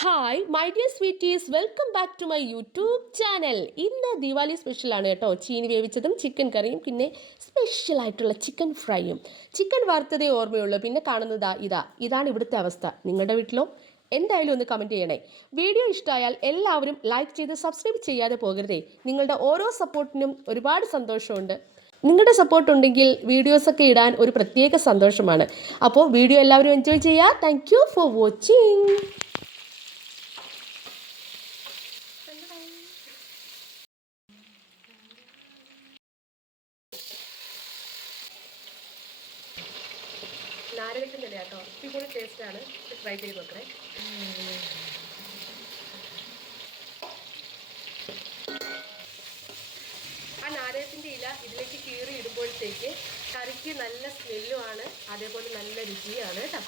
Hi my dear sweeties, welcome back to my YouTube channel. ഇന്ന് ദിവാലി സ്പെഷ്യലാണ് കേട്ടോ. ചീനി വേവിച്ചതും ചിക്കൻ കറിയും പിന്നെ സ്പെഷ്യലായിട്ടുള്ള ചിക്കൻ ഫ്രൈയും. ചിക്കൻ വറുത്തതേ ഓർമ്മയുള്ളൂ, പിന്നെ കാണുന്നത് ഇതാണ് ഇവിടുത്തെ അവസ്ഥ. നിങ്ങളുടെ വീട്ടിലോ? എന്തായാലും ഒന്ന് കമൻറ്റ് ചെയ്യണേ. വീഡിയോ ഇഷ്ടമായാൽ എല്ലാവരും ലൈക്ക് ചെയ്ത് സബ്സ്ക്രൈബ് ചെയ്യാതെ പോകരുതേ. നിങ്ങളുടെ ഓരോ സപ്പോർട്ടിനും ഒരുപാട് സന്തോഷമുണ്ട്. നിങ്ങളുടെ സപ്പോർട്ട് ഉണ്ടെങ്കിൽ വീഡിയോസൊക്കെ ഇടാൻ ഒരു പ്രത്യേക സന്തോഷമാണ്. അപ്പോൾ വീഡിയോ എല്ലാവരും എൻജോയ് ചെയ്യുക. Thank you for watching. നാരകത്തിൻ്റെ ഇല കേട്ടോ, അടിപൊളി ടേസ്റ്റാണ്. ട്രൈ ചെയ്ത് നോക്കണേ. ആ നാരകത്തിൻ്റെ ഇല ഇതിലേക്ക് കീറി ഇടുമ്പോഴത്തേക്ക് കറിക്ക് നല്ല സ്മെല്ലുമാണ്, അതേപോലെ നല്ല രുചിയാണ് കേട്ടോ.